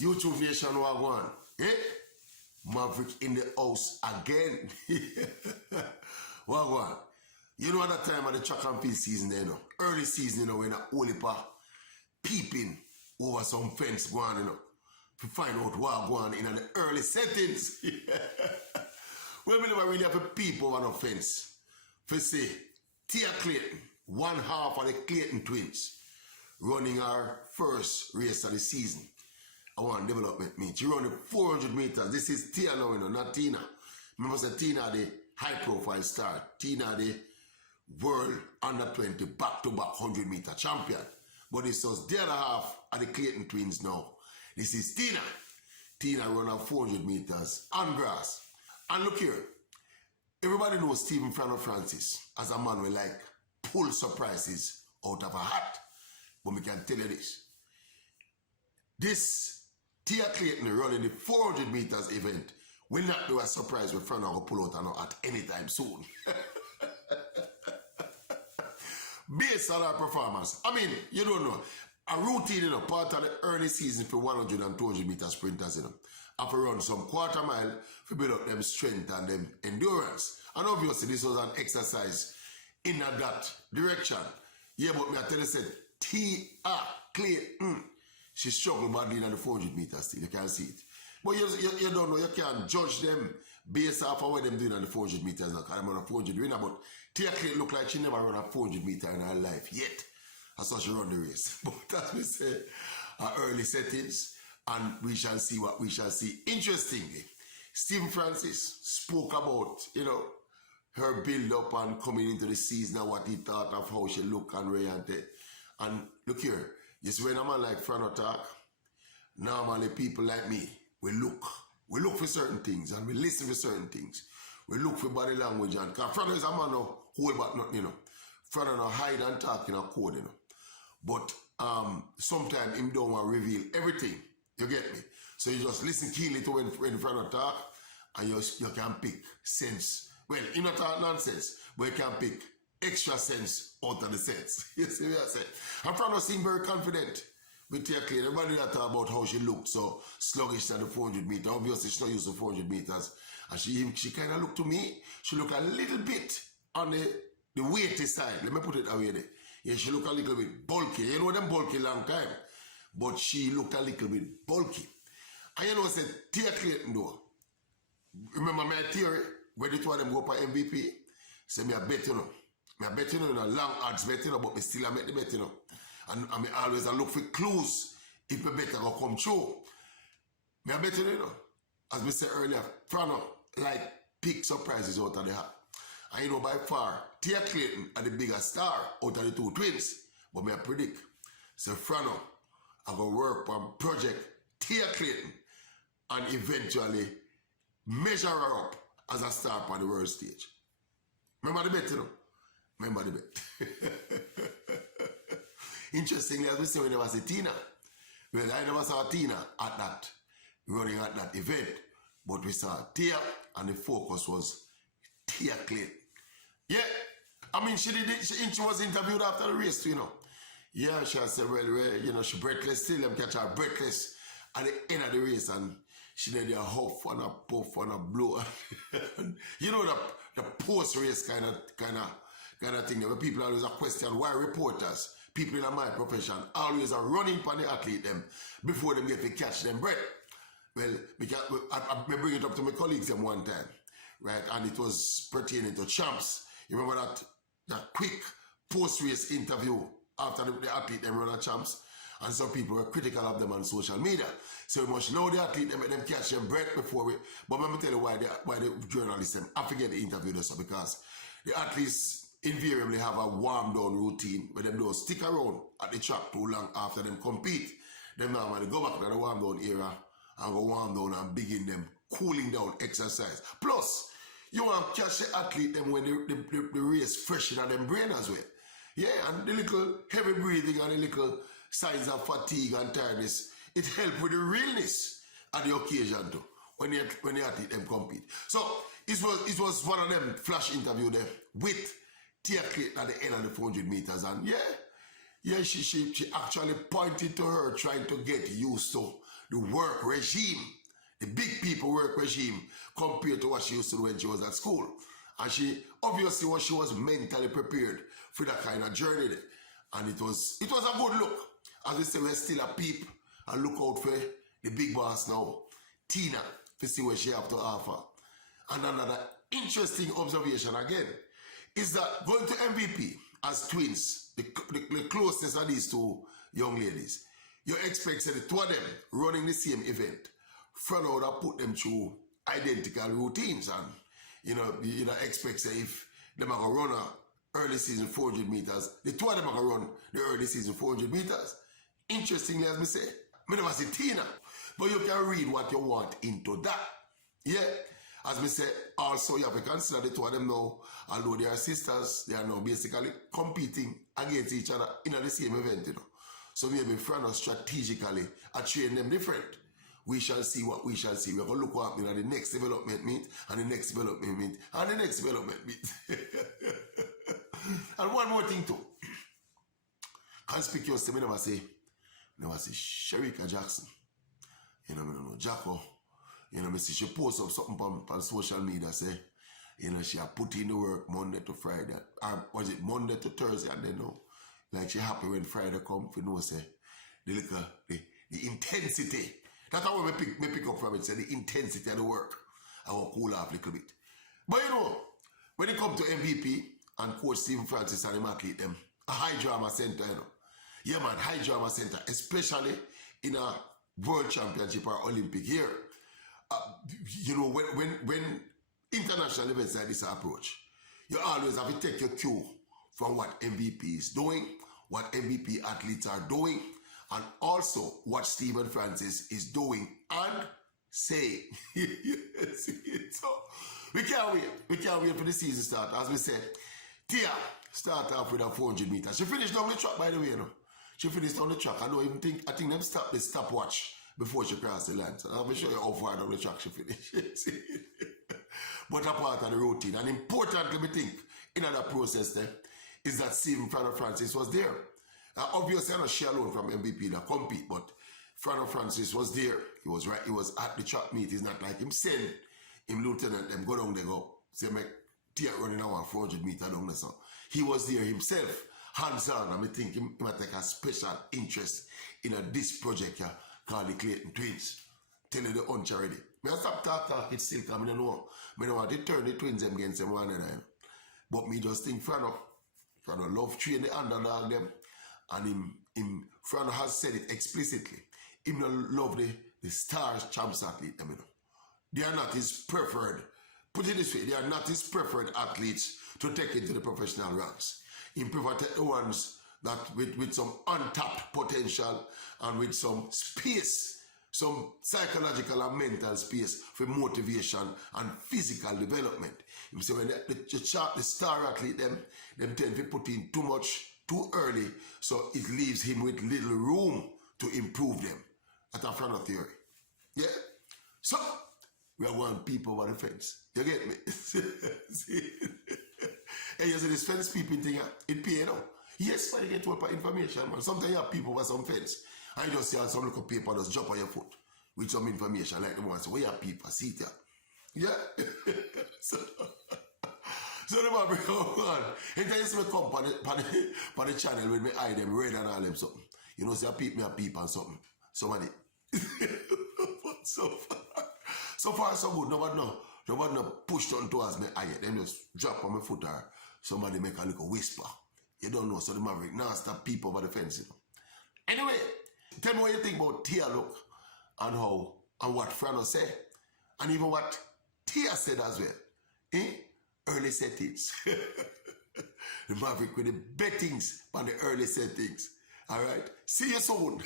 YouTube Nation Wagwan. Eh? Maverick in the house again. Wagwan. You know at that time of the track and field season there, you know. Early season, you know, when a only peeping over some fence going, you know. To find out what going in the early settings. Well, we never really have a peep over no fence. For say, Tia Clayton, one half of the Clayton twins, running our first race of the season. I want development meet. She run the 400 meters. This is Tia now, you know, not Tina. Remember, say Tina the high profile star. Tina the world under 20 back-to-back 100 meter champion. But this was the other half of the Clayton twins now. This is Tina. Tina run up 400 meters on grass. And look here. Everybody knows Stephen Franno Francis as a man will like pull surprises out of a hat. But we can tell you this. This Tia Clayton running the 400 meters event will not do a surprise with Franno will pull out and at any time soon. Based on our performance. I mean, you don't know. A routine, you know, part of the early season for 100 and 200 meter sprinters, you know. Have to run some quarter mile to build up them strength and them endurance. And obviously this was an exercise in that direction. Yeah, but me I tell you, said, Tia Clayton, she struggled badly in the 400 meters still, you can't see it. But you don't know, you can't judge them based off of what them doing on the 400 meters now, because I'm on a 400 winner, but Tia Clayton look like she never run a 400 meter in her life yet. That's how she run the race. But as we say, early settings, and we shall see what we shall see. Interestingly, Stephen Francis spoke about, you know, her build-up and coming into the season and what he thought of how she look and reacted. And look here, you see when a man like Franno talk, normally people like me, we look for certain things and we listen for certain things. We look for body language and, because Franno is a man no hold back nothing, you know. Franno no hide and talk in a code, you know. But sometimes him don't want to reveal everything. You get me? So you just listen keenly to when Franno talk and you can pick sense. Well, you not talk nonsense, but you can pick extra sense out of the sense. You see what I say? And Franno seemed very confident with Tia Clayton. Everybody that talk about how she looked so sluggish at the 400 meters. Obviously, she's not used to 400 meters. And she kind of looked to me, she looked a little bit on the weighty side. Let me put it away there. Yeah, she looked a little bit bulky. You know them bulky long time. But she looked a little bit bulky. And you know, I said, Tia Clayton though. Remember my theory? Where the two of them go for MVP? Say, me a bet, you know. Me a bet, you know, long odds bet, you know, but me still a make the bet, you know. And me always look for clues if me better go come true. Me a bet, you know. As we said earlier, Franno like pick surprises out of the hat. And you know, by far, Tia Clayton are the biggest star out of the two twins. But me I predict, so Franno I go work on project Tia Clayton and eventually measure her up as a star on the world stage. Remember the bet, you know? Remember the bet. Interestingly, as we say, we never see Tina. Well, I never saw Tina at that, running at that event. But we saw Tia and the focus was Tia Clayton. Yeah, I mean, she was interviewed after the race too, you know. Yeah, she said, well, you know, she breathless still, them catch her breathless at the end of the race, and she did a huff and a puff and a blow. You know, the post-race kind of thing, where people always question why reporters, people in my profession, always are running for the athlete them before them get to catch them breath. Well, because I bring it up to my colleagues them one time, right? And it was pertaining to champs. You remember that quick post-race interview after the athlete them run a champs? And some people were critical of them on social media. So we must know the athlete them, make them catch them breath before we... But let me tell you why the journalists them, I forget the interview this, because the athletes invariably have a warm down routine where them don't stick around at the track too long after them compete. Them normally go back to the warm down era and go warm down and begin them cooling down exercise. Plus, you want to catch the athlete them when the race fresh in them brain as well. Yeah, and the little heavy breathing and the little signs of fatigue and tiredness, it helps with the realness at the occasion too, when the athlete them compete. So it was one of them flash interview there with Tia Clayton at the end of the 400 meters, and yeah, she actually pointed to her trying to get used to the work regime, the big people work regime compared to what she used to do when she was at school. And she obviously was mentally prepared for that kind of journey there. And it was a good look. As we say, we're still a peep and look out for the big boss now, Tina, to see what she have to offer. And another interesting observation again is that going to MVP as twins, the closeness of these two young ladies, you expect the two of them running the same event. Franno would have put them through identical routines, and you expect say if them are going to run a early season 400 meters, the two of them are going to run the early season 400 meters. Interestingly, as me say, I never see Tina, but you can read what you want into that. Yeah, as me say, also you have to consider the two of them now, although they are sisters, they are now basically competing against each other in the same event, So maybe Franno strategically train them different. We shall see what we shall see. We're going to look up in the next development meet, and the next development meet, and the next development meet. And one more thing too. Conspicuous to me, never say Sherika Jackson. I don't know, Jacko. Me see she post up something on social media, say, she have put in the work Monday to Friday. Or was it Monday to Thursday, and then like she happy when Friday come, say, the intensity. That's how me pick up from it, say the intensity of the work. I will cool off a little bit. But when it comes to MVP and Coach Stephen Francis and him athlete them, a high drama center, Yeah man, high drama center, especially in a world championship or Olympic year. When international events like this approach, you always have to take your cue from what MVP is doing, what MVP athletes are doing, and also what Stephen Francis is doing and saying. So we can't wait. We can't wait for the season start. As we said, Tia start off with a 400 meters. She finished down the track, by the way, She finished on the track. I think them stop the stopwatch before she crossed the line. So I'll show you how far down the track she finished. But a part of the routine. And importantly, we think, in that process there, is that Stephen Franno Francis was there. Obviously, I'm not she alone from MVP that compete, but Franno Francis was there. He was right. He was at the track meet. It's not like him send him lieutenant them go down there go. Say make Tia running our 400 meter down there. So he was there himself, hands on. And I think he might take a special interest in this project here called the Clayton Twins. Tell you the hunch already. I stop talking still because I don't know. I don't want to turn the twins against them one another. But me just think Franno love train the underdog them. And Franno has said it explicitly. He love the stars champs athlete them, They are not his preferred. Put it this way, they are not his preferred athletes to take into the professional ranks. He prefer take the ones that with some untapped potential and with some space, some psychological and mental space for motivation and physical development. He say when the star athlete them tend to put in too much too early, so it leaves him with little room to improve them. That's a Franno theory. Yeah? So, we are one people over the fence. You get me? And you see this fence peeping thing, it pay Yes, but you get to information, man. Sometimes you have people over some fence, and you just see some little paper just drop on your foot with some information, like the one say, where your people? See it here. Yeah? So the man bring on. And then you see me come on the channel with me eye them red and all them something. See a peep and something. Somebody. But so far so good. Nobody no pushed on towards me eye. Them just drop on my foot or somebody make a little whisper. You don't know. So the maverick now stop peep over the fence. Anyway, tell me what you think about Tia look and what Franno said. And even what Tia said as well. Early settings. The Maverick with the bettings on the early settings. All right. See you soon.